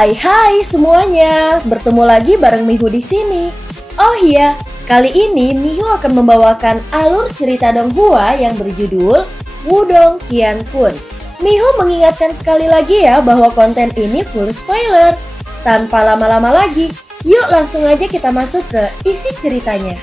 Hai semuanya, bertemu lagi bareng Mihu di sini. Oh iya, kali ini Mihu akan membawakan alur cerita Donghua yang berjudul Wudong Qiankun. Mihu mengingatkan sekali lagi ya bahwa konten ini full spoiler. Tanpa lama-lama lagi, yuk langsung aja kita masuk ke isi ceritanya.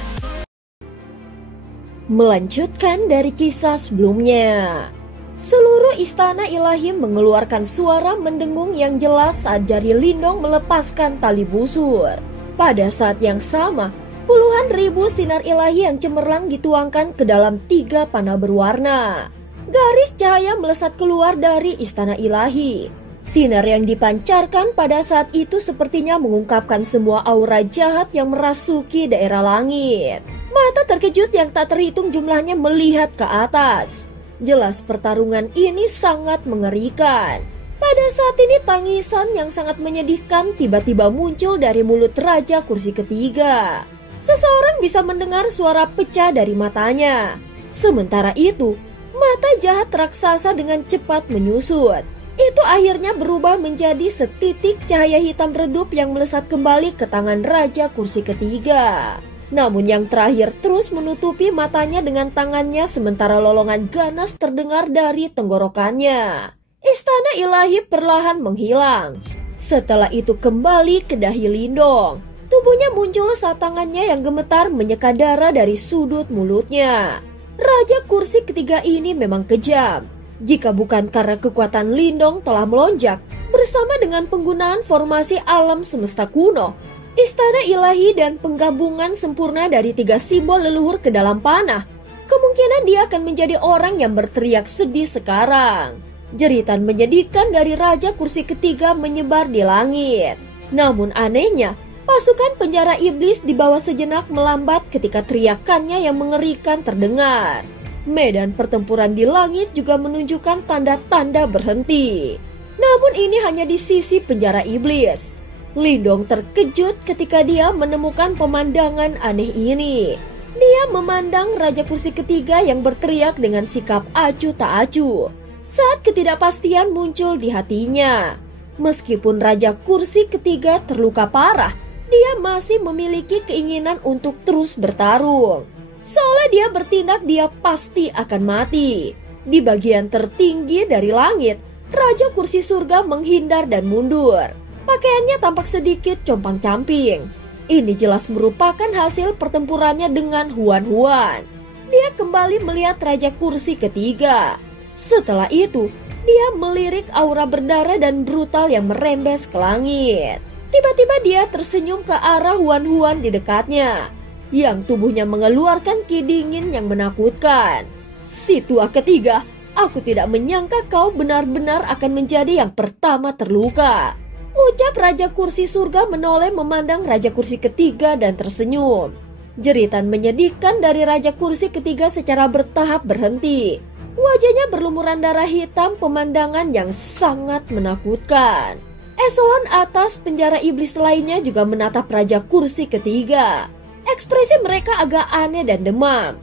Melanjutkan dari kisah sebelumnya. Seluruh istana ilahi mengeluarkan suara mendengung yang jelas saat jari Lindong melepaskan tali busur. Pada saat yang sama, puluhan ribu sinar ilahi yang cemerlang dituangkan ke dalam 3 panah berwarna. Garis cahaya melesat keluar dari istana ilahi. Sinar yang dipancarkan pada saat itu sepertinya mengungkapkan semua aura jahat yang merasuki daerah langit. Mata terkejut yang tak terhitung jumlahnya melihat ke atas. Jelas pertarungan ini sangat mengerikan. Pada saat ini tangisan yang sangat menyedihkan tiba-tiba muncul dari mulut Raja Kursi Ketiga. Seseorang bisa mendengar suara pecah dari matanya. Sementara itu, mata jahat raksasa dengan cepat menyusut. Itu akhirnya berubah menjadi setitik cahaya hitam redup yang melesat kembali ke tangan Raja Kursi Ketiga. Namun yang terakhir terus menutupi matanya dengan tangannya sementara lolongan ganas terdengar dari tenggorokannya. Istana ilahi perlahan menghilang. Setelah itu kembali ke dahi Lindong. Tubuhnya muncul saat tangannya yang gemetar menyeka darah dari sudut mulutnya. Raja Kursi Ketiga ini memang kejam. Jika bukan karena kekuatan Lindong telah melonjak bersama dengan penggunaan formasi alam semesta kuno, istana ilahi dan penggabungan sempurna dari 3 simbol leluhur ke dalam panah, kemungkinan dia akan menjadi orang yang berteriak sedih sekarang. Jeritan menyedihkan dari Raja Kursi Ketiga menyebar di langit. Namun anehnya, pasukan penjara iblis di bawah sejenak melambat ketika teriakannya yang mengerikan terdengar. Medan pertempuran di langit juga menunjukkan tanda-tanda berhenti. Namun ini hanya di sisi penjara iblis. Lindong terkejut ketika dia menemukan pemandangan aneh ini. Dia memandang Raja Kursi Ketiga yang berteriak dengan sikap acuh tak acuh. Saat ketidakpastian muncul di hatinya. Meskipun Raja Kursi Ketiga terluka parah, dia masih memiliki keinginan untuk terus bertarung. Seolah dia bertindak dia pasti akan mati. Di bagian tertinggi dari langit, Raja Kursi Surga menghindar dan mundur. Pakaiannya tampak sedikit compang-camping. Ini jelas merupakan hasil pertempurannya dengan Huan-Huan. Dia kembali melihat Raja Kursi Ketiga. Setelah itu, dia melirik aura berdarah dan brutal yang merembes ke langit. Tiba-tiba dia tersenyum ke arah Huan-Huan di dekatnya, yang tubuhnya mengeluarkan ki dingin yang menakutkan. Si tua ketiga, aku tidak menyangka kau benar-benar akan menjadi yang pertama terluka. Ucap Raja Kursi Surga menoleh memandang Raja Kursi Ketiga dan tersenyum. Jeritan menyedihkan dari Raja Kursi Ketiga secara bertahap berhenti. Wajahnya berlumuran darah hitam, pemandangan yang sangat menakutkan. Eselon atas penjara iblis lainnya juga menatap Raja Kursi Ketiga. Ekspresi mereka agak aneh dan demam.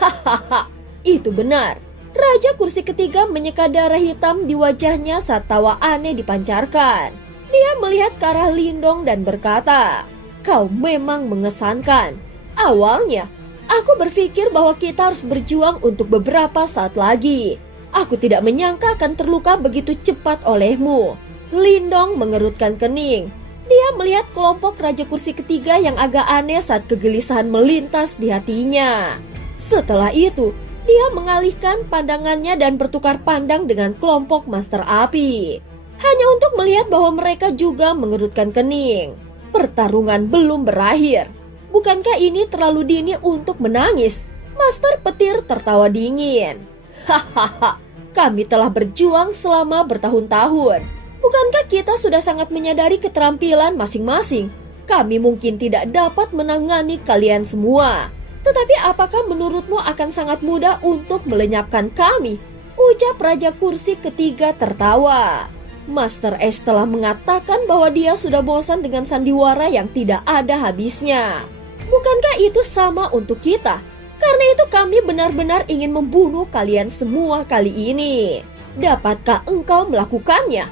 Hahaha, itu benar. Raja Kursi Ketiga menyeka darah hitam di wajahnya saat tawa aneh dipancarkan. Dia melihat ke arah Lindong dan berkata, "Kau memang mengesankan. Awalnya, aku berpikir bahwa kita harus berjuang untuk beberapa saat lagi. Aku tidak menyangka akan terluka begitu cepat olehmu." Lindong mengerutkan kening. Dia melihat kelompok Raja Kursi Ketiga yang agak aneh saat kegelisahan melintas di hatinya. Setelah itu, dia mengalihkan pandangannya dan bertukar pandang dengan kelompok Master Api. Hanya untuk melihat bahwa mereka juga mengerutkan kening. Pertarungan belum berakhir. Bukankah ini terlalu dini untuk menangis? Master Petir tertawa dingin. Hahaha, kami telah berjuang selama bertahun-tahun. Bukankah kita sudah sangat menyadari keterampilan masing-masing? Kami mungkin tidak dapat menangani kalian semua. Tetapi apakah menurutmu akan sangat mudah untuk melenyapkan kami? Ucap Raja Kursi Ketiga tertawa. Master S telah mengatakan bahwa dia sudah bosan dengan sandiwara yang tidak ada habisnya. Bukankah itu sama untuk kita? Karena itu kami benar-benar ingin membunuh kalian semua kali ini. Dapatkah engkau melakukannya?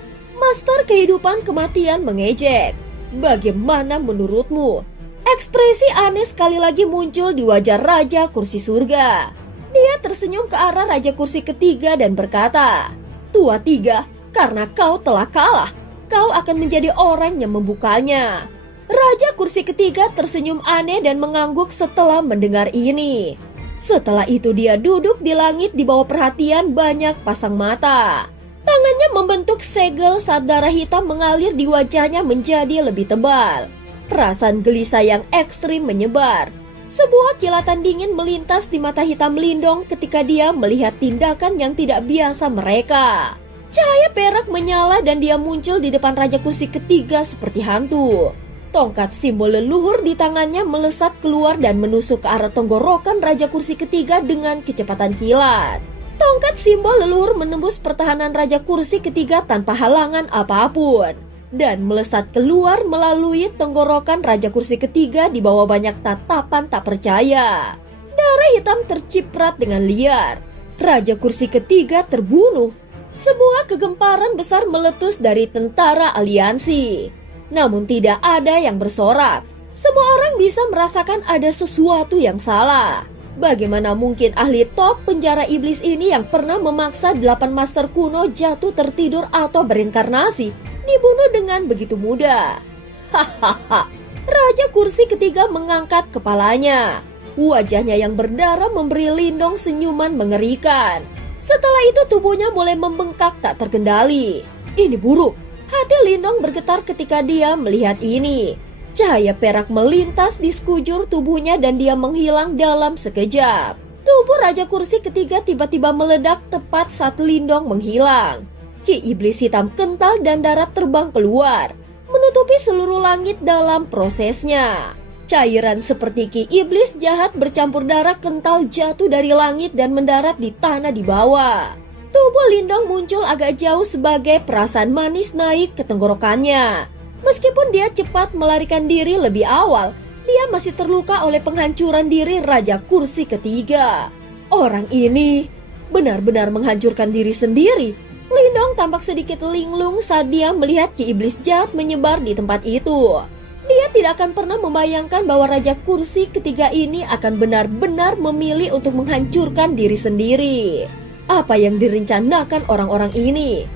Master kehidupan kematian mengejek. Bagaimana menurutmu? Ekspresi aneh sekali lagi muncul di wajah Raja Kursi Surga. Dia tersenyum ke arah Raja Kursi ketiga dan berkata, "Tua tiga, karena kau telah kalah, kau akan menjadi orang yang membukanya." Raja Kursi ketiga tersenyum aneh dan mengangguk setelah mendengar ini. Setelah itu dia duduk di langit di bawah perhatian banyak pasang mata. Tangannya membentuk segel saat darah hitam mengalir di wajahnya menjadi lebih tebal. Perasaan gelisah yang ekstrim menyebar. Sebuah kilatan dingin melintas di mata hitam Lindong ketika dia melihat tindakan yang tidak biasa mereka. Cahaya perak menyala dan dia muncul di depan Raja Kursi ketiga seperti hantu. Tongkat simbol leluhur di tangannya melesat keluar dan menusuk ke arah tenggorokan Raja Kursi ketiga dengan kecepatan kilat. Tongkat simbol leluhur menembus pertahanan Raja Kursi ketiga tanpa halangan apapun dan melesat keluar melalui tenggorokan Raja Kursi ketiga di bawah banyak tatapan tak percaya. Darah hitam terciprat dengan liar. Raja Kursi ketiga terbunuh. Sebuah kegemparan besar meletus dari tentara aliansi. Namun tidak ada yang bersorak. Semua orang bisa merasakan ada sesuatu yang salah. Bagaimana mungkin ahli top penjara iblis ini yang pernah memaksa 8 master kuno jatuh tertidur atau berinkarnasi dibunuh dengan begitu mudah? Hahaha. Raja Kursi ketiga mengangkat kepalanya. Wajahnya yang berdarah memberi Lindong senyuman mengerikan. Setelah itu tubuhnya mulai membengkak tak terkendali. Ini buruk. Hati Lindong bergetar ketika dia melihat ini. Cahaya perak melintas di sekujur tubuhnya dan dia menghilang dalam sekejap. Tubuh Raja Kursi ketiga tiba-tiba meledak tepat saat Lindong menghilang. Ki iblis hitam kental dan darat terbang keluar, menutupi seluruh langit dalam prosesnya. Cairan seperti ki iblis jahat bercampur darah kental jatuh dari langit dan mendarat di tanah di bawah. Tubuh Lindong muncul agak jauh sebagai perasaan manis naik ke tenggorokannya. Meskipun dia cepat melarikan diri lebih awal, dia masih terluka oleh penghancuran diri Raja Kursi ketiga. Orang ini benar-benar menghancurkan diri sendiri. Lindong tampak sedikit linglung saat dia melihat ki iblis jahat menyebar di tempat itu. Dia tidak akan pernah membayangkan bahwa Raja Kursi ketiga ini akan benar-benar memilih untuk menghancurkan diri sendiri. Apa yang direncanakan orang-orang ini?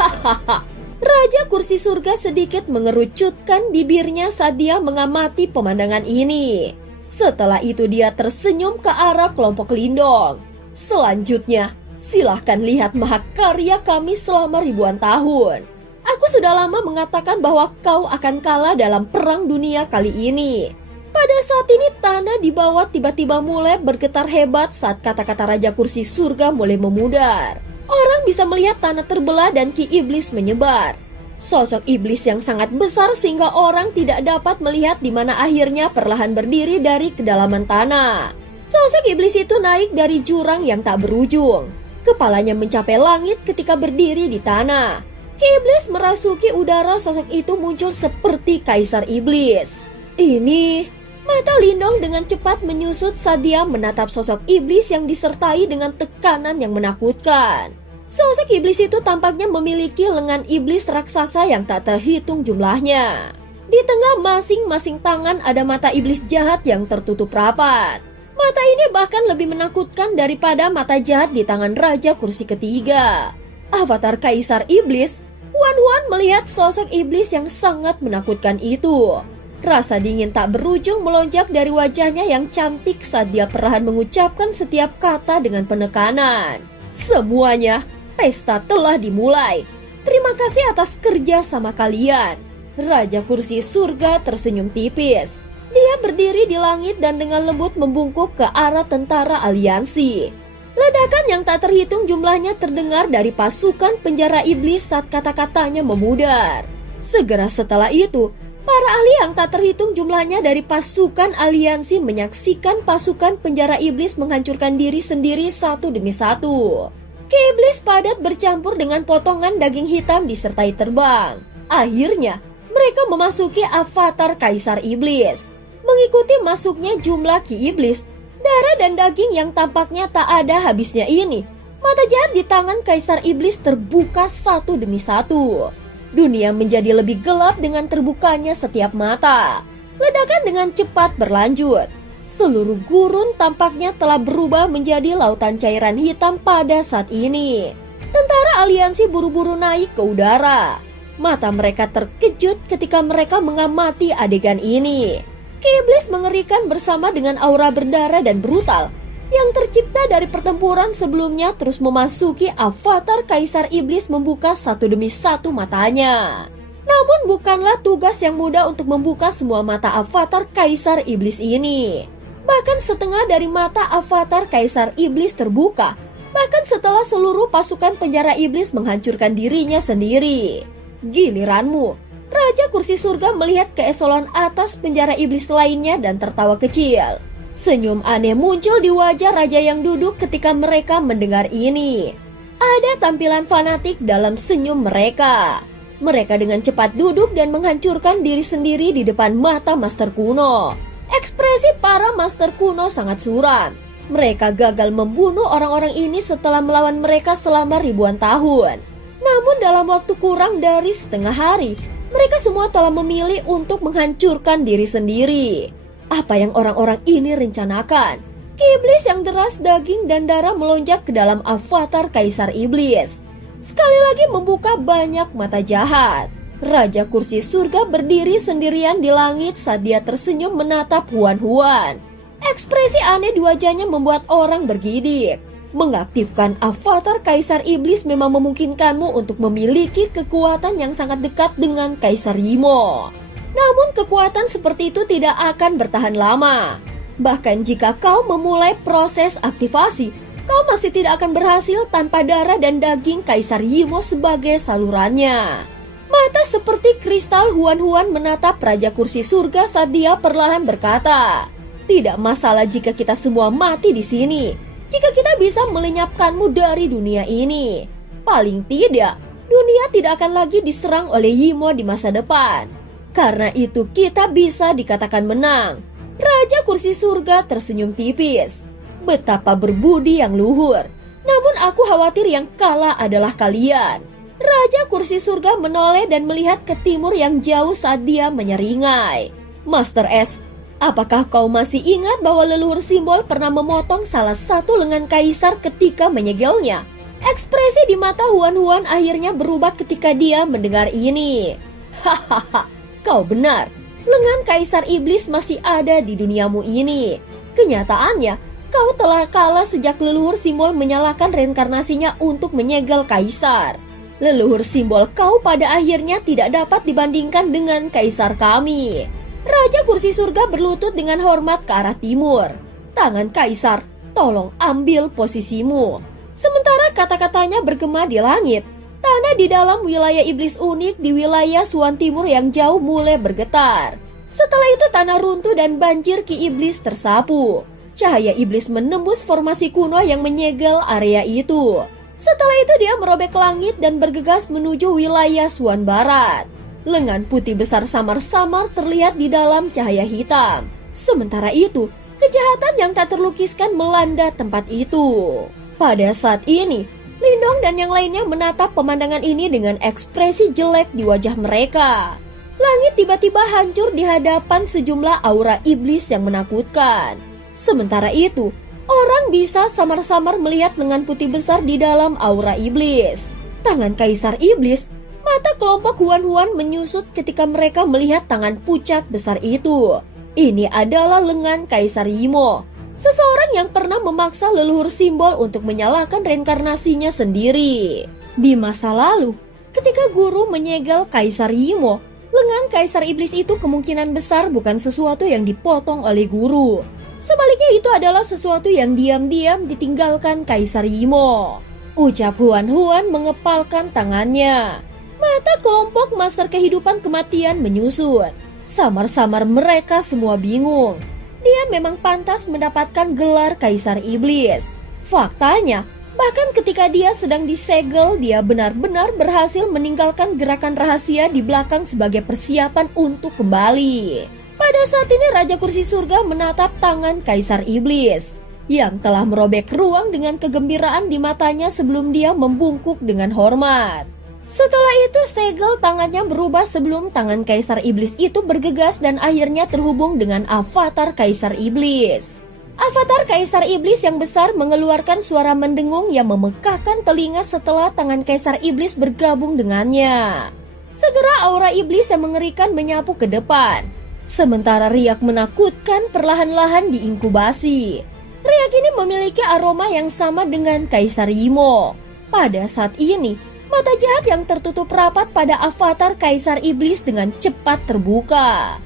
Hahaha. Raja Kursi Surga sedikit mengerucutkan bibirnya saat dia mengamati pemandangan ini. Setelah itu dia tersenyum ke arah kelompok Lindong. Selanjutnya, silahkan lihat mahakarya kami selama ribuan tahun. Aku sudah lama mengatakan bahwa kau akan kalah dalam perang dunia kali ini. Pada saat ini tanah di bawah tiba-tiba mulai bergetar hebat saat kata-kata Raja Kursi Surga mulai memudar. Orang bisa melihat tanah terbelah dan ki iblis menyebar. Sosok iblis yang sangat besar sehingga orang tidak dapat melihat di mana akhirnya perlahan berdiri dari kedalaman tanah. Sosok iblis itu naik dari jurang yang tak berujung. Kepalanya mencapai langit ketika berdiri di tanah. Ki iblis merasuki udara, sosok itu muncul seperti kaisar iblis. Ini, mata Lindong dengan cepat menyusut saat dia menatap sosok iblis yang disertai dengan tekanan yang menakutkan. Sosok iblis itu tampaknya memiliki lengan iblis raksasa yang tak terhitung jumlahnya. Di tengah masing-masing tangan ada mata iblis jahat yang tertutup rapat. Mata ini bahkan lebih menakutkan daripada mata jahat di tangan Raja Kursi ketiga. Avatar Kaisar Iblis, Huan melihat sosok iblis yang sangat menakutkan itu. Rasa dingin tak berujung melonjak dari wajahnya yang cantik saat dia perlahan mengucapkan setiap kata dengan penekanan. Semuanya, pesta telah dimulai. Terima kasih atas kerja sama kalian. Raja Kursi Surga tersenyum tipis. Dia berdiri di langit dan dengan lembut membungkuk ke arah tentara aliansi. Ledakan yang tak terhitung jumlahnya terdengar dari pasukan penjara iblis saat kata-katanya memudar. Segera setelah itu, para ahli yang tak terhitung jumlahnya dari pasukan aliansi menyaksikan pasukan penjara iblis menghancurkan diri sendiri satu demi satu. Ki iblis padat bercampur dengan potongan daging hitam disertai terbang. Akhirnya, mereka memasuki avatar Kaisar Iblis. Mengikuti masuknya jumlah ki iblis, darah dan daging yang tampaknya tak ada habisnya ini, mata jahat di tangan Kaisar Iblis terbuka satu demi satu. Dunia menjadi lebih gelap dengan terbukanya setiap mata. Ledakan dengan cepat berlanjut. Seluruh gurun tampaknya telah berubah menjadi lautan cairan hitam pada saat ini. Tentara aliansi buru-buru naik ke udara. Mata mereka terkejut ketika mereka mengamati adegan ini. Ki Iblis mengerikan bersama dengan aura berdarah dan brutal yang tercipta dari pertempuran sebelumnya terus memasuki avatar Kaisar Iblis membuka satu demi satu matanya. Namun bukanlah tugas yang mudah untuk membuka semua mata avatar Kaisar Iblis ini. Bahkan setengah dari mata avatar Kaisar Iblis terbuka, bahkan setelah seluruh pasukan penjara iblis menghancurkan dirinya sendiri. Giliranmu, Raja Kursi Surga melihat ke eselon atas penjara iblis lainnya dan tertawa kecil. Senyum aneh muncul di wajah raja yang duduk ketika mereka mendengar ini. Ada tampilan fanatik dalam senyum mereka. Mereka dengan cepat duduk dan menghancurkan diri sendiri di depan mata Master Kuno. Ekspresi para Master Kuno sangat suram. Mereka gagal membunuh orang-orang ini setelah melawan mereka selama ribuan tahun. Namun dalam waktu kurang dari setengah hari, mereka semua telah memilih untuk menghancurkan diri sendiri. Apa yang orang-orang ini rencanakan? Ki Iblis yang deras daging dan darah melonjak ke dalam avatar Kaisar Iblis. Sekali lagi membuka banyak mata jahat. Raja Kursi Surga berdiri sendirian di langit saat dia tersenyum menatap Huan-Huan. Ekspresi aneh di wajahnya membuat orang bergidik. Mengaktifkan avatar Kaisar Iblis memang memungkinkanmu untuk memiliki kekuatan yang sangat dekat dengan Kaisar Yimo. Namun kekuatan seperti itu tidak akan bertahan lama. Bahkan jika kau memulai proses aktivasi, kau masih tidak akan berhasil tanpa darah dan daging Kaisar Yimo sebagai salurannya. Mata seperti kristal Huan-Huan menatap Raja Kursi Surga saat dia perlahan berkata, "Tidak masalah jika kita semua mati di sini. Jika kita bisa melenyapkanmu dari dunia ini, paling tidak, dunia tidak akan lagi diserang oleh Yimo di masa depan. Karena itu kita bisa dikatakan menang." Raja Kursi Surga tersenyum tipis. Betapa berbudi yang luhur. Namun aku khawatir yang kalah adalah kalian. Raja Kursi Surga menoleh dan melihat ke timur yang jauh saat dia menyeringai. Master S, apakah kau masih ingat bahwa leluhur simbol pernah memotong salah satu lengan kaisar ketika menyegelnya? Ekspresi di mata Huan-Huan akhirnya berubah ketika dia mendengar ini. Hahaha, kau benar. Lengan Kaisar Iblis masih ada di duniamu ini. Kenyataannya, kau telah kalah sejak leluhur simbol menyalakan reinkarnasinya untuk menyegel Kaisar. Leluhur simbol kau pada akhirnya tidak dapat dibandingkan dengan Kaisar kami. Raja Kursi Surga berlutut dengan hormat ke arah timur. Tangan Kaisar, tolong ambil posisimu. Sementara kata-katanya bergema di langit, tanah di dalam wilayah iblis unik di wilayah Suan Timur yang jauh mulai bergetar. Setelah itu tanah runtuh dan banjir Ki Iblis tersapu. Cahaya iblis menembus formasi kuno yang menyegel area itu. Setelah itu dia merobek langit dan bergegas menuju wilayah Suan Barat. Lengan putih besar samar-samar terlihat di dalam cahaya hitam. Sementara itu, kejahatan yang tak terlukiskan melanda tempat itu. Pada saat ini, Lindong dan yang lainnya menatap pemandangan ini dengan ekspresi jelek di wajah mereka. Langit tiba-tiba hancur di hadapan sejumlah aura iblis yang menakutkan. Sementara itu, orang bisa samar-samar melihat lengan putih besar di dalam aura iblis. Tangan Kaisar Iblis, mata kelompok Huan-Huan menyusut ketika mereka melihat tangan pucat besar itu. Ini adalah lengan Kaisar Yimo. Seseorang yang pernah memaksa leluhur simbol untuk menyalakan reinkarnasinya sendiri. Di masa lalu, ketika guru menyegel Kaisar Yimo, lengan Kaisar Iblis itu kemungkinan besar bukan sesuatu yang dipotong oleh guru. Sebaliknya itu adalah sesuatu yang diam-diam ditinggalkan Kaisar Yimo. Ucap Huan-Huan mengepalkan tangannya. Mata kelompok Master Kehidupan Kematian menyusut. Samar-samar mereka semua bingung. Dia memang pantas mendapatkan gelar Kaisar Iblis. Faktanya, bahkan ketika dia sedang disegel, dia benar-benar berhasil meninggalkan gerakan rahasia di belakang sebagai persiapan untuk kembali. Pada saat ini Raja Kursi Surga menatap tangan Kaisar Iblis yang telah merobek ruang dengan kegembiraan di matanya sebelum dia membungkuk dengan hormat. Setelah itu segel tangannya berubah sebelum tangan Kaisar Iblis itu bergegas dan akhirnya terhubung dengan avatar Kaisar Iblis. Avatar Kaisar Iblis yang besar mengeluarkan suara mendengung yang memekakkan telinga setelah tangan Kaisar Iblis bergabung dengannya. Segera aura iblis yang mengerikan menyapu ke depan. Sementara riak menakutkan perlahan-lahan diinkubasi. Riak ini memiliki aroma yang sama dengan Kaisar Imo. Pada saat ini, mata jahat yang tertutup rapat pada avatar Kaisar Iblis dengan cepat terbuka.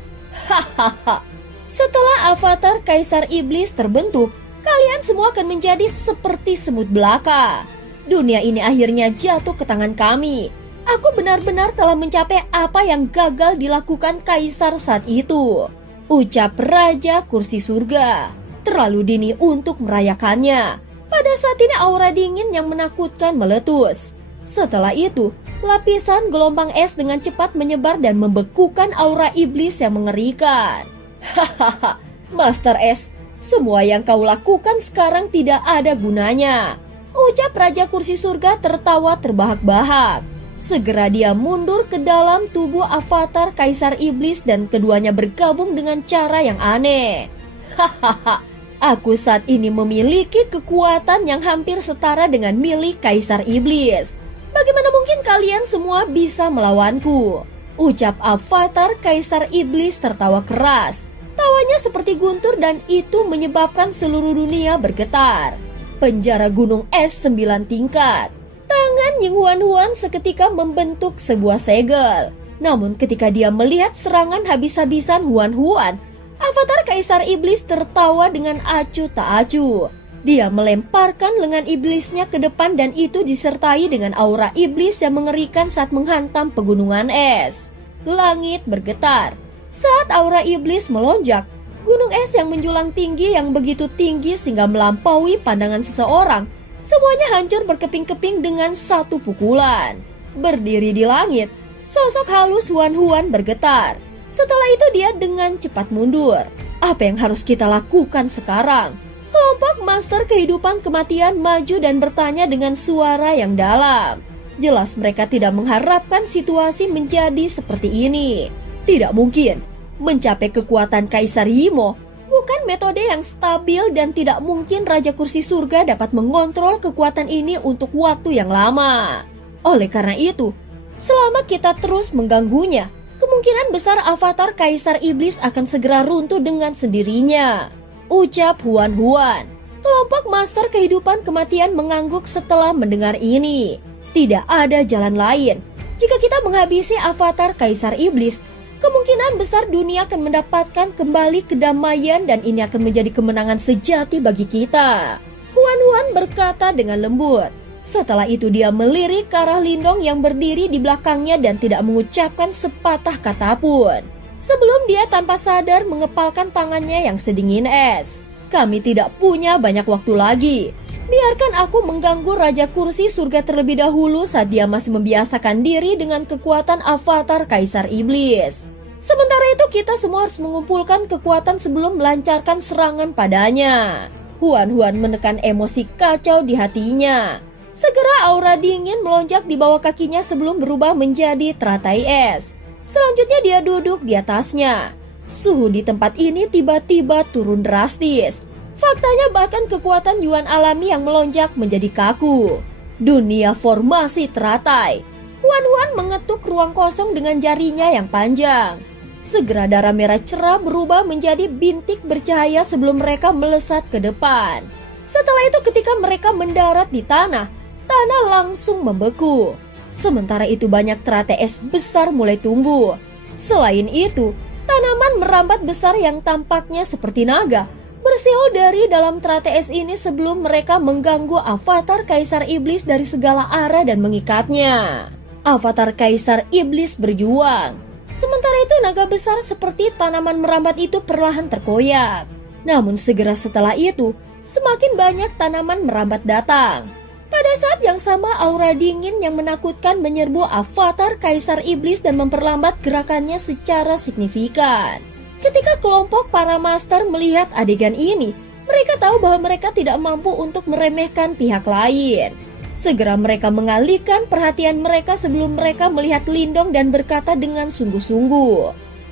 Hahaha. Setelah avatar Kaisar Iblis terbentuk, kalian semua akan menjadi seperti semut belaka. Dunia ini akhirnya jatuh ke tangan kami. Aku benar-benar telah mencapai apa yang gagal dilakukan Kaisar saat itu. Ucap Raja Kursi Surga. Terlalu dini untuk merayakannya. Pada saat ini aura dingin yang menakutkan meletus. Setelah itu, lapisan gelombang es dengan cepat menyebar dan membekukan aura iblis yang mengerikan. Hahaha, Master S, semua yang kau lakukan sekarang tidak ada gunanya. Ucap Raja Kursi Surga tertawa terbahak-bahak. Segera dia mundur ke dalam tubuh avatar Kaisar Iblis dan keduanya bergabung dengan cara yang aneh. Hahaha, aku saat ini memiliki kekuatan yang hampir setara dengan milik Kaisar Iblis. Bagaimana mungkin kalian semua bisa melawanku? Ucap avatar Kaisar Iblis tertawa keras. Tawanya seperti guntur dan itu menyebabkan seluruh dunia bergetar. Penjara gunung es 9 tingkat. Tangan Ying Huan-Huan seketika membentuk sebuah segel. Namun ketika dia melihat serangan habis-habisan Huan-Huan, avatar Kaisar Iblis tertawa dengan acuh tak acuh. Dia melemparkan lengan iblisnya ke depan dan itu disertai dengan aura iblis yang mengerikan saat menghantam pegunungan es. Langit bergetar. Saat aura iblis melonjak, gunung es yang menjulang tinggi yang begitu tinggi sehingga melampaui pandangan seseorang, semuanya hancur berkeping-keping dengan satu pukulan. Berdiri di langit, sosok halus Huan-Huan bergetar. Setelah itu dia dengan cepat mundur. Apa yang harus kita lakukan sekarang? Kelompok Master Kehidupan Kematian maju dan bertanya dengan suara yang dalam. Jelas mereka tidak mengharapkan situasi menjadi seperti ini. Tidak mungkin. Mencapai kekuatan Kaisar Imo bukan metode yang stabil dan tidak mungkin Raja Kursi Surga dapat mengontrol kekuatan ini untuk waktu yang lama. Oleh karena itu, selama kita terus mengganggunya, kemungkinan besar avatar Kaisar Iblis akan segera runtuh dengan sendirinya. Ucap Huan-Huan. Kelompok Master Kehidupan Kematian mengangguk setelah mendengar ini. Tidak ada jalan lain. Jika kita menghabisi avatar Kaisar Iblis, kemungkinan besar dunia akan mendapatkan kembali kedamaian dan ini akan menjadi kemenangan sejati bagi kita. Huan-Huan berkata dengan lembut. Setelah itu dia melirik ke arah Lindong yang berdiri di belakangnya dan tidak mengucapkan sepatah kata pun. Sebelum dia tanpa sadar mengepalkan tangannya yang sedingin es. Kami tidak punya banyak waktu lagi. Biarkan aku mengganggu Raja Kursi Surga terlebih dahulu saat dia masih membiasakan diri dengan kekuatan avatar Kaisar Iblis. Sementara itu kita semua harus mengumpulkan kekuatan sebelum melancarkan serangan padanya. Huan-Huan menekan emosi kacau di hatinya. Segera aura dingin melonjak di bawah kakinya sebelum berubah menjadi teratai es. Selanjutnya dia duduk di atasnya. Suhu di tempat ini tiba-tiba turun drastis. Faktanya bahkan kekuatan Yuan alami yang melonjak menjadi kaku. Dunia formasi teratai. Huan-Huan mengetuk ruang kosong dengan jarinya yang panjang. Segera darah merah cerah berubah menjadi bintik bercahaya sebelum mereka melesat ke depan. Setelah itu ketika mereka mendarat di tanah, tanah langsung membeku. Sementara itu banyak teratai es besar mulai tumbuh. Selain itu, tanaman merambat besar yang tampaknya seperti naga bersiul dari dalam teratai es ini sebelum mereka mengganggu avatar Kaisar Iblis dari segala arah dan mengikatnya. Avatar Kaisar Iblis berjuang. Sementara itu naga besar seperti tanaman merambat itu perlahan terkoyak. Namun segera setelah itu, semakin banyak tanaman merambat datang. Pada saat yang sama aura dingin yang menakutkan menyerbu avatar Kaisar Iblis dan memperlambat gerakannya secara signifikan. Ketika kelompok para master melihat adegan ini, mereka tahu bahwa mereka tidak mampu untuk meremehkan pihak lain. Segera mereka mengalihkan perhatian mereka sebelum mereka melihat Lindong dan berkata dengan sungguh-sungguh,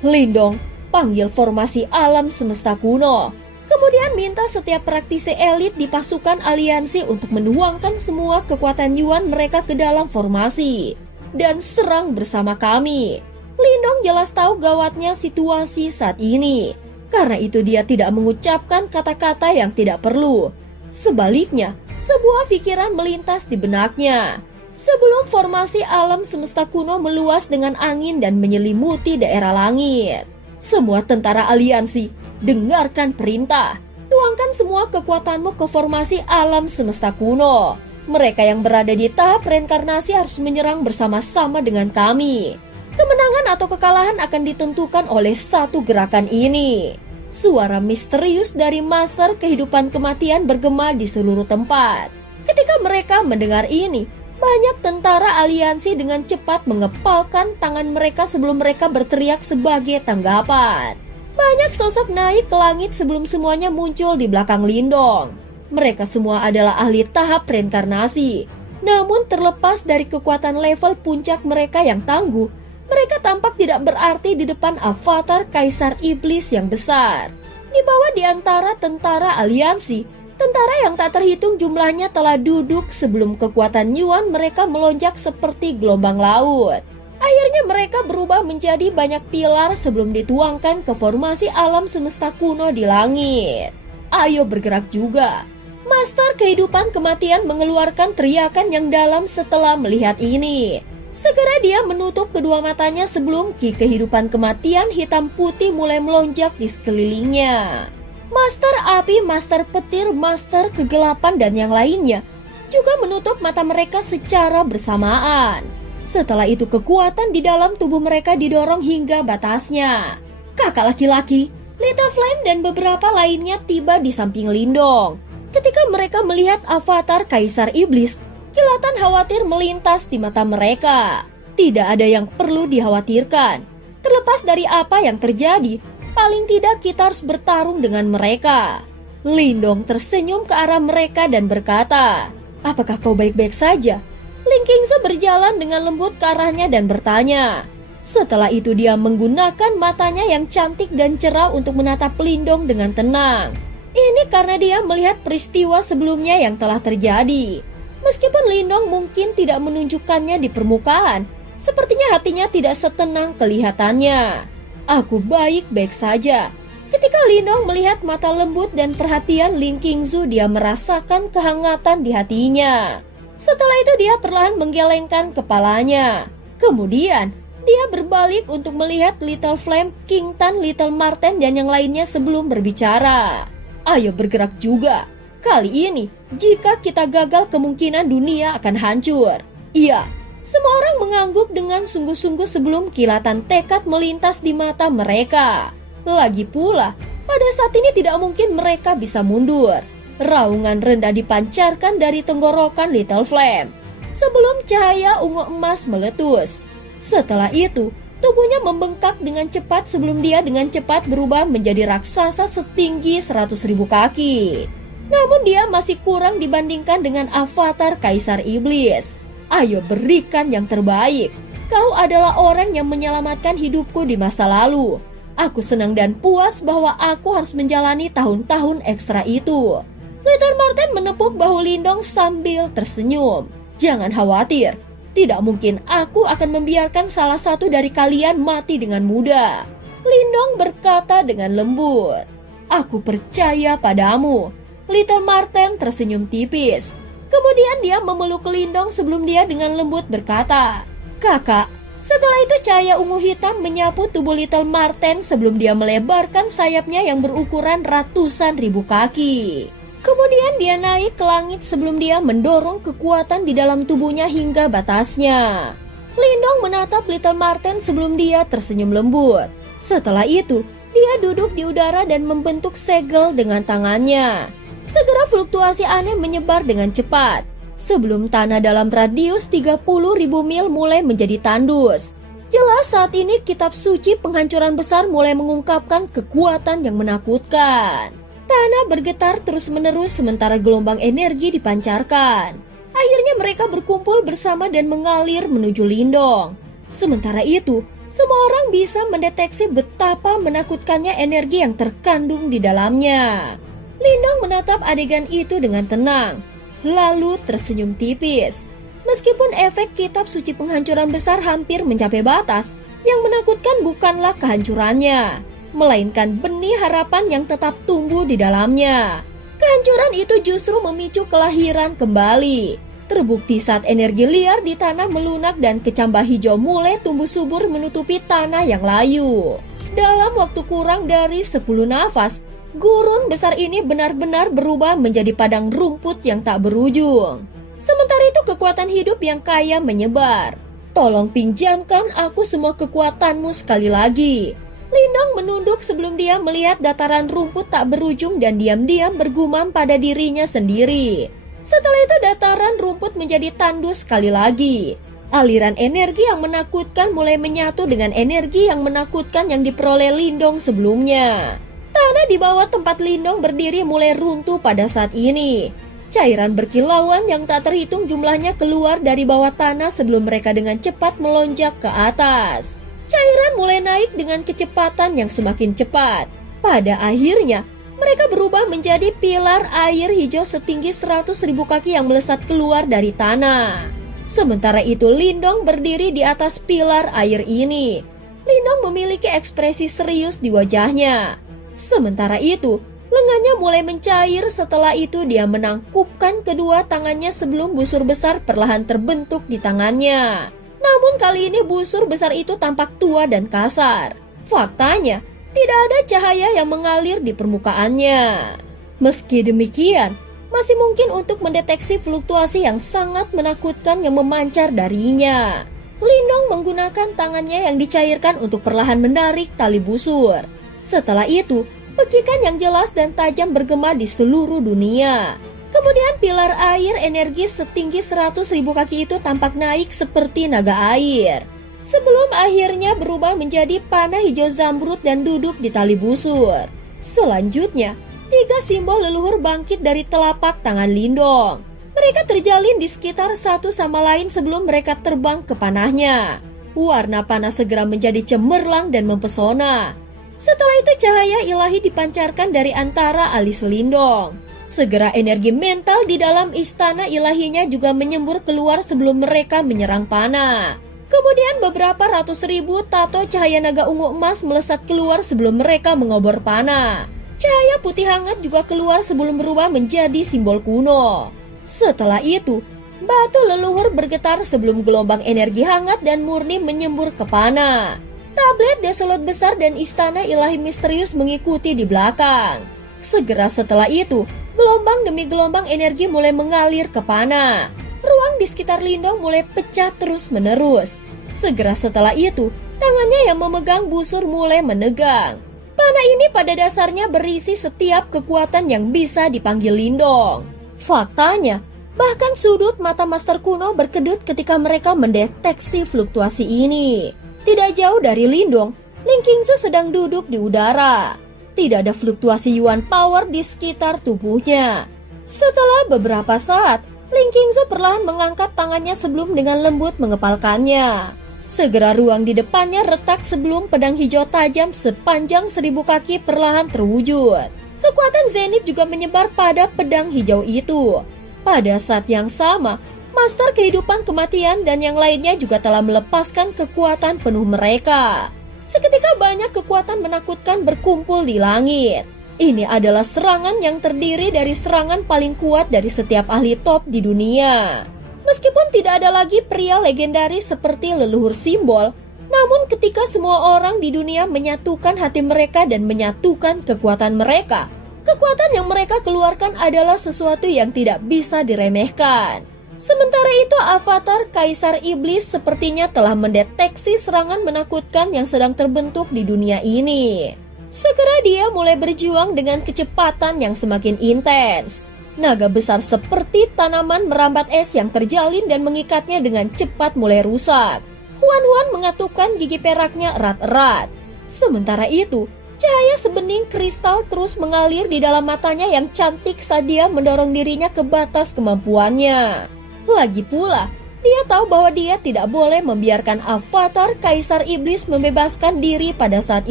"Lindong, panggil formasi alam semesta kuno." Kemudian minta setiap praktisi elit di pasukan aliansi untuk menuangkan semua kekuatan Yuan mereka ke dalam formasi dan serang bersama kami. Lindong jelas tahu gawatnya situasi saat ini. Karena itu dia tidak mengucapkan kata-kata yang tidak perlu. Sebaliknya, sebuah pikiran melintas di benaknya. Sebelum formasi alam semesta kuno meluas dengan angin dan menyelimuti daerah langit. Semua tentara aliansi, dengarkan perintah. Tuangkan semua kekuatanmu ke formasi alam semesta kuno. Mereka yang berada di tahap reinkarnasi harus menyerang bersama-sama dengan kami. Kemenangan atau kekalahan akan ditentukan oleh satu gerakan ini. Suara misterius dari Master Kehidupan Kematian bergema di seluruh tempat. Ketika mereka mendengar ini, banyak tentara aliansi dengan cepat mengepalkan tangan mereka sebelum mereka berteriak sebagai tanggapan. Banyak sosok naik ke langit sebelum semuanya muncul di belakang Lindong. Mereka semua adalah ahli tahap reinkarnasi. Namun terlepas dari kekuatan level puncak mereka yang tangguh, mereka tampak tidak berarti di depan avatar Kaisar Iblis yang besar. Di bawah di antara tentara aliansi, tentara yang tak terhitung jumlahnya telah duduk sebelum kekuatan Yuan mereka melonjak seperti gelombang laut. Akhirnya mereka berubah menjadi banyak pilar sebelum dituangkan ke formasi alam semesta kuno di langit. Ayo bergerak juga. Master Kehidupan Kematian mengeluarkan teriakan yang dalam setelah melihat ini. Segera dia menutup kedua matanya sebelum Ki Kehidupan Kematian hitam putih mulai melonjak di sekelilingnya. Master Api, Master Petir, Master Kegelapan dan yang lainnya juga menutup mata mereka secara bersamaan. Setelah itu kekuatan di dalam tubuh mereka didorong hingga batasnya. Kakak laki-laki, Little Flame dan beberapa lainnya tiba di samping Lindong. Ketika mereka melihat avatar Kaisar Iblis, kilatan khawatir melintas di mata mereka. Tidak ada yang perlu dikhawatirkan. Terlepas dari apa yang terjadi, paling tidak kita harus bertarung dengan mereka. Lindong tersenyum ke arah mereka dan berkata, "Apakah kau baik-baik saja?" Ling Qingzu berjalan dengan lembut ke arahnya dan bertanya. Setelah itu dia menggunakan matanya yang cantik dan cerah untuk menatap Lindong dengan tenang. Ini karena dia melihat peristiwa sebelumnya yang telah terjadi. Meskipun Lindong mungkin tidak menunjukkannya di permukaan, sepertinya hatinya tidak setenang kelihatannya. "Aku baik-baik saja." Ketika Lindong melihat mata lembut dan perhatian Ling Qingzu, dia merasakan kehangatan di hatinya. Setelah itu dia perlahan menggelengkan kepalanya. Kemudian dia berbalik untuk melihat Little Flame, King Tan, Little Marten dan yang lainnya sebelum berbicara. "Ayo bergerak juga. Kali ini, jika kita gagal kemungkinan dunia akan hancur." Iya, semua orang mengangguk dengan sungguh-sungguh sebelum kilatan tekad melintas di mata mereka. Lagi pula, pada saat ini tidak mungkin mereka bisa mundur. Raungan rendah dipancarkan dari tenggorokan Little Flame sebelum cahaya ungu emas meletus. Setelah itu, tubuhnya membengkak dengan cepat sebelum dia dengan cepat berubah menjadi raksasa setinggi 100.000 kaki. Namun dia masih kurang dibandingkan dengan avatar Kaisar Iblis. Ayo berikan yang terbaik. Kau adalah orang yang menyelamatkan hidupku di masa lalu. Aku senang dan puas bahwa aku harus menjalani tahun-tahun ekstra itu. Little Marten menepuk bahu Lindong sambil tersenyum. Jangan khawatir. Tidak mungkin aku akan membiarkan salah satu dari kalian mati dengan mudah. Lindong berkata dengan lembut. Aku percaya padamu. Little Marten tersenyum tipis. Kemudian dia memeluk Lindong sebelum dia dengan lembut berkata, "Kakak." Setelah itu cahaya ungu hitam menyapu tubuh Little Marten sebelum dia melebarkan sayapnya yang berukuran ratusan ribu kaki. Kemudian dia naik ke langit sebelum dia mendorong kekuatan di dalam tubuhnya hingga batasnya. Lindong menatap Little Marten sebelum dia tersenyum lembut. Setelah itu, dia duduk di udara dan membentuk segel dengan tangannya. Segera fluktuasi aneh menyebar dengan cepat. Sebelum tanah dalam radius 30.000 mil mulai menjadi tandus. Jelas saat ini kitab suci penghancuran besar mulai mengungkapkan kekuatan yang menakutkan. Tanah bergetar terus-menerus sementara gelombang energi dipancarkan. Akhirnya mereka berkumpul bersama dan mengalir menuju Lindong. Sementara itu, semua orang bisa mendeteksi betapa menakutkannya energi yang terkandung di dalamnya. Lindong menatap adegan itu dengan tenang, lalu tersenyum tipis. Meskipun efek kitab suci penghancuran besar hampir mencapai batas, yang menakutkan bukanlah kehancurannya, melainkan benih harapan yang tetap tumbuh di dalamnya. Kehancuran itu justru memicu kelahiran kembali. Terbukti saat energi liar di tanah melunak dan kecambah hijau mulai tumbuh subur menutupi tanah yang layu. Dalam waktu kurang dari 10 nafas, gurun besar ini benar-benar berubah menjadi padang rumput yang tak berujung. Sementara itu kekuatan hidup yang kaya menyebar. Tolong pinjamkan aku semua kekuatanmu sekali lagi. Lindong menunduk sebelum dia melihat dataran rumput tak berujung dan diam-diam bergumam pada dirinya sendiri. Setelah itu dataran rumput menjadi tandus sekali lagi. Aliran energi yang menakutkan mulai menyatu dengan energi yang menakutkan yang diperoleh Lindong sebelumnya. Tanah di bawah tempat Lindong berdiri mulai runtuh pada saat ini. Cairan berkilauan yang tak terhitung jumlahnya keluar dari bawah tanah sebelum mereka dengan cepat melonjak ke atas. Cairan mulai naik dengan kecepatan yang semakin cepat. Pada akhirnya, mereka berubah menjadi pilar air hijau setinggi 100.000 kaki yang melesat keluar dari tanah. Sementara itu Lindong berdiri di atas pilar air ini. Lindong memiliki ekspresi serius di wajahnya. Sementara itu, lengannya mulai mencair. Setelah itu dia menangkupkan kedua tangannya sebelum busur besar perlahan terbentuk di tangannya. Namun kali ini busur besar itu tampak tua dan kasar. Faktanya, tidak ada cahaya yang mengalir di permukaannya. Meski demikian, masih mungkin untuk mendeteksi fluktuasi yang sangat menakutkan yang memancar darinya. Lindong menggunakan tangannya yang dicairkan untuk perlahan menarik tali busur. Setelah itu, pekikan yang jelas dan tajam bergema di seluruh dunia. Kemudian pilar air energi setinggi 100.000 kaki itu tampak naik seperti naga air. Sebelum akhirnya berubah menjadi panah hijau zamrud dan duduk di tali busur. Selanjutnya, 3 simbol leluhur bangkit dari telapak tangan Lindong. Mereka terjalin di sekitar satu sama lain sebelum mereka terbang ke panahnya. Warna panah segera menjadi cemerlang dan mempesona. Setelah itu cahaya ilahi dipancarkan dari antara alis Lindong. Segera energi mental di dalam istana ilahinya juga menyembur keluar sebelum mereka menyerang panah. Kemudian beberapa ratus ribu tato cahaya naga ungu emas melesat keluar sebelum mereka mengobor panah. Cahaya putih hangat juga keluar sebelum berubah menjadi simbol kuno. Setelah itu, batu leluhur bergetar sebelum gelombang energi hangat dan murni menyembur ke panah. Tablet desolat besar dan istana ilahi misterius mengikuti di belakang. Segera setelah itu, gelombang demi gelombang energi mulai mengalir ke panah. Ruang di sekitar Lindong mulai pecah terus-menerus. Segera setelah itu, tangannya yang memegang busur mulai menegang. Panah ini pada dasarnya berisi setiap kekuatan yang bisa dipanggil Lindong. Faktanya, bahkan sudut mata Master Kuno berkedut ketika mereka mendeteksi fluktuasi ini. Tidak jauh dari Lindong, Ling Qingzu sedang duduk di udara. Tidak ada fluktuasi Yuan Power di sekitar tubuhnya. Setelah beberapa saat, Ling Qingzu perlahan mengangkat tangannya sebelum dengan lembut mengepalkannya. Segera ruang di depannya retak sebelum pedang hijau tajam sepanjang 1000 kaki perlahan terwujud. Kekuatan Zenith juga menyebar pada pedang hijau itu. Pada saat yang sama, Master Kehidupan Kematian dan yang lainnya juga telah melepaskan kekuatan penuh mereka. Seketika banyak kekuatan menakutkan berkumpul di langit. Ini adalah serangan yang terdiri dari serangan paling kuat dari setiap ahli top di dunia. Meskipun tidak ada lagi pria legendaris seperti leluhur simbol, namun ketika semua orang di dunia menyatukan hati mereka dan menyatukan kekuatan mereka, kekuatan yang mereka keluarkan adalah sesuatu yang tidak bisa diremehkan. Sementara itu avatar Kaisar Iblis sepertinya telah mendeteksi serangan menakutkan yang sedang terbentuk di dunia ini. Segera dia mulai berjuang dengan kecepatan yang semakin intens. Naga besar seperti tanaman merambat es yang terjalin dan mengikatnya dengan cepat mulai rusak. Huan-Huan mengatupkan gigi peraknya erat-erat. Sementara itu, cahaya sebening kristal terus mengalir di dalam matanya yang cantik saat dia mendorong dirinya ke batas kemampuannya. Lagi pula, dia tahu bahwa dia tidak boleh membiarkan avatar Kaisar Iblis membebaskan diri pada saat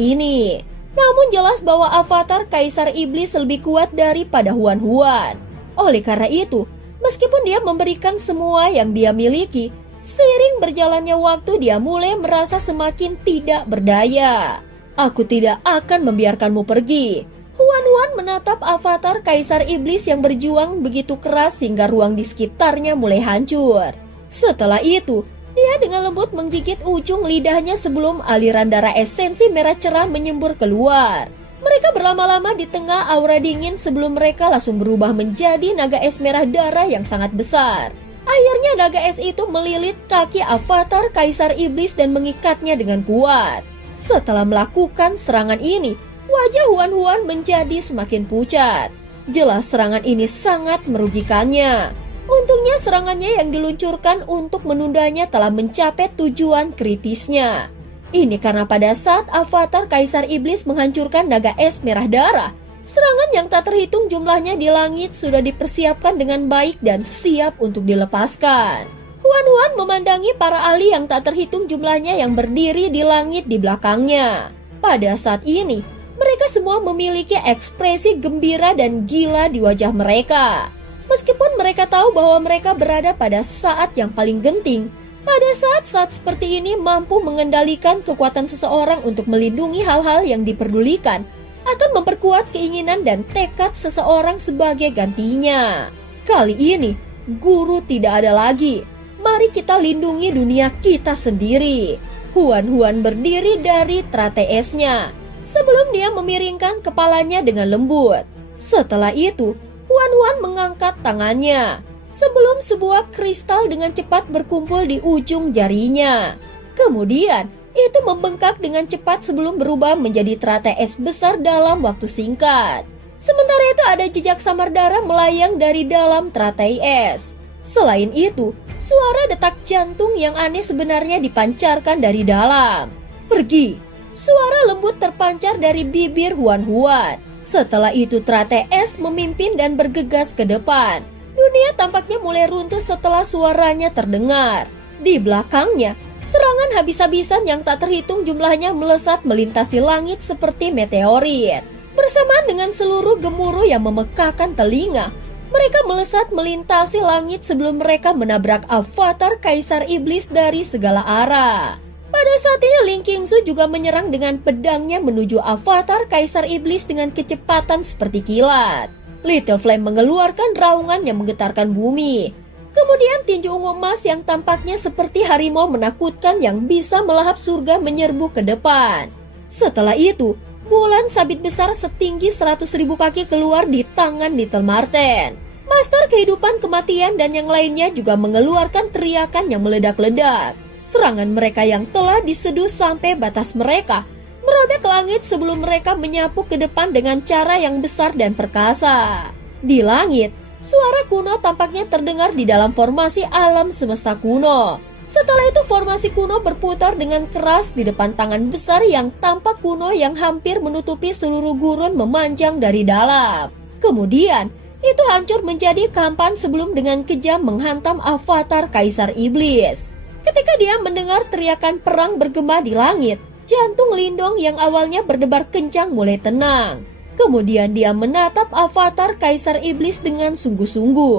ini. Namun jelas bahwa avatar Kaisar Iblis lebih kuat daripada Huan-Huan. Oleh karena itu, meskipun dia memberikan semua yang dia miliki, seiring berjalannya waktu dia mulai merasa semakin tidak berdaya. Aku tidak akan membiarkanmu pergi. Huan-Huan menatap avatar Kaisar Iblis yang berjuang begitu keras hingga ruang di sekitarnya mulai hancur. Setelah itu, dia dengan lembut menggigit ujung lidahnya sebelum aliran darah esensi merah cerah menyembur keluar. Mereka berlama-lama di tengah aura dingin sebelum mereka langsung berubah menjadi naga es merah darah yang sangat besar. Akhirnya naga es itu melilit kaki avatar Kaisar Iblis dan mengikatnya dengan kuat. Setelah melakukan serangan ini, wajah Huan-Huan menjadi semakin pucat. Jelas serangan ini sangat merugikannya. Untungnya serangannya yang diluncurkan untuk menundanya telah mencapai tujuan kritisnya. Ini karena pada saat avatar Kaisar Iblis menghancurkan naga es merah darah, serangan yang tak terhitung jumlahnya di langit sudah dipersiapkan dengan baik dan siap untuk dilepaskan. Huan-Huan memandangi para ahli yang tak terhitung jumlahnya yang berdiri di langit di belakangnya. Pada saat ini, mereka semua memiliki ekspresi gembira dan gila di wajah mereka. Meskipun mereka tahu bahwa mereka berada pada saat yang paling genting, pada saat-saat seperti ini mampu mengendalikan kekuatan seseorang untuk melindungi hal-hal yang diperdulikan, akan memperkuat keinginan dan tekad seseorang sebagai gantinya. Kali ini, guru tidak ada lagi. Mari kita lindungi dunia kita sendiri. Huan-Huan berdiri dari teratai esnya, sebelum dia memiringkan kepalanya dengan lembut. Setelah itu, Huan-Huan mengangkat tangannya, sebelum sebuah kristal dengan cepat berkumpul di ujung jarinya. Kemudian, itu membengkak dengan cepat sebelum berubah menjadi teratai es besar dalam waktu singkat. Sementara itu ada jejak samar darah melayang dari dalam teratai es. Selain itu, suara detak jantung yang aneh sebenarnya dipancarkan dari dalam. Pergi! Suara lembut terpancar dari bibir Huan-Huan. Setelah itu teratai es memimpin dan bergegas ke depan. Dunia tampaknya mulai runtuh setelah suaranya terdengar. Di belakangnya, serangan habis-habisan yang tak terhitung jumlahnya melesat melintasi langit seperti meteorit. Bersamaan dengan seluruh gemuruh yang memekakan telinga, mereka melesat melintasi langit sebelum mereka menabrak avatar Kaisar Iblis dari segala arah. Pada saat ini Ling Qingzu juga menyerang dengan pedangnya menuju avatar Kaisar Iblis dengan kecepatan seperti kilat. Little Flame mengeluarkan raungan yang menggetarkan bumi. Kemudian tinju ungu emas yang tampaknya seperti harimau menakutkan yang bisa melahap surga menyerbu ke depan. Setelah itu, bulan sabit besar setinggi 100.000 kaki keluar di tangan Little Marten. Master kehidupan kematian dan yang lainnya juga mengeluarkan teriakan yang meledak-ledak. Serangan mereka yang telah diseduh sampai batas mereka merobek langit sebelum mereka menyapu ke depan dengan cara yang besar dan perkasa. Di langit, suara kuno tampaknya terdengar di dalam formasi alam semesta kuno. Setelah itu formasi kuno berputar dengan keras di depan tangan besar yang tampak kuno yang hampir menutupi seluruh gurun memanjang dari dalam. Kemudian, itu hancur menjadi kampan sebelum dengan kejam menghantam avatar Kaisar Iblis. Ketika dia mendengar teriakan perang bergema di langit, jantung Lindong yang awalnya berdebar kencang mulai tenang. Kemudian dia menatap avatar Kaisar Iblis dengan sungguh-sungguh,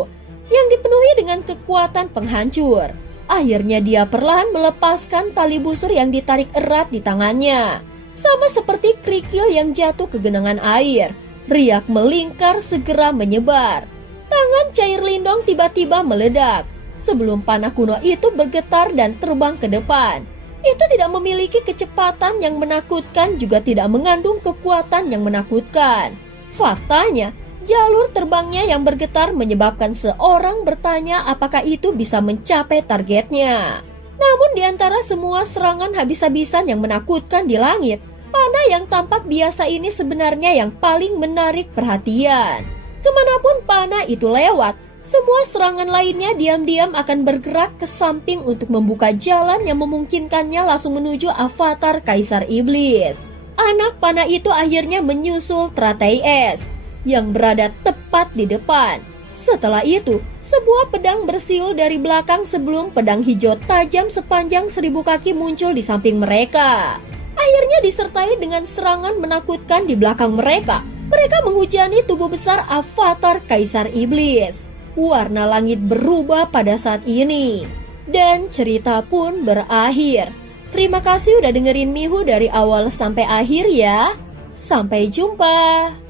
yang dipenuhi dengan kekuatan penghancur. Akhirnya dia perlahan melepaskan tali busur yang ditarik erat di tangannya. Sama seperti kerikil yang jatuh ke genangan air, riak melingkar segera menyebar. Tangan cair Lindong tiba-tiba meledak. Sebelum panah kuno itu bergetar dan terbang ke depan. Itu tidak memiliki kecepatan yang menakutkan, juga tidak mengandung kekuatan yang menakutkan. Faktanya, jalur terbangnya yang bergetar menyebabkan seorang bertanya apakah itu bisa mencapai targetnya. Namun di antara semua serangan habis-habisan yang menakutkan di langit, panah yang tampak biasa ini sebenarnya yang paling menarik perhatian. Kemanapun panah itu lewat, semua serangan lainnya diam-diam akan bergerak ke samping untuk membuka jalan yang memungkinkannya langsung menuju avatar Kaisar Iblis. Anak panah itu akhirnya menyusul teratai es yang berada tepat di depan. Setelah itu, sebuah pedang bersiul dari belakang sebelum pedang hijau tajam sepanjang 1000 kaki muncul di samping mereka. Akhirnya disertai dengan serangan menakutkan di belakang mereka. Mereka menghujani tubuh besar avatar Kaisar Iblis. Warna langit berubah pada saat ini. Dan cerita pun berakhir. Terima kasih udah dengerin Mihu dari awal sampai akhir ya. Sampai jumpa.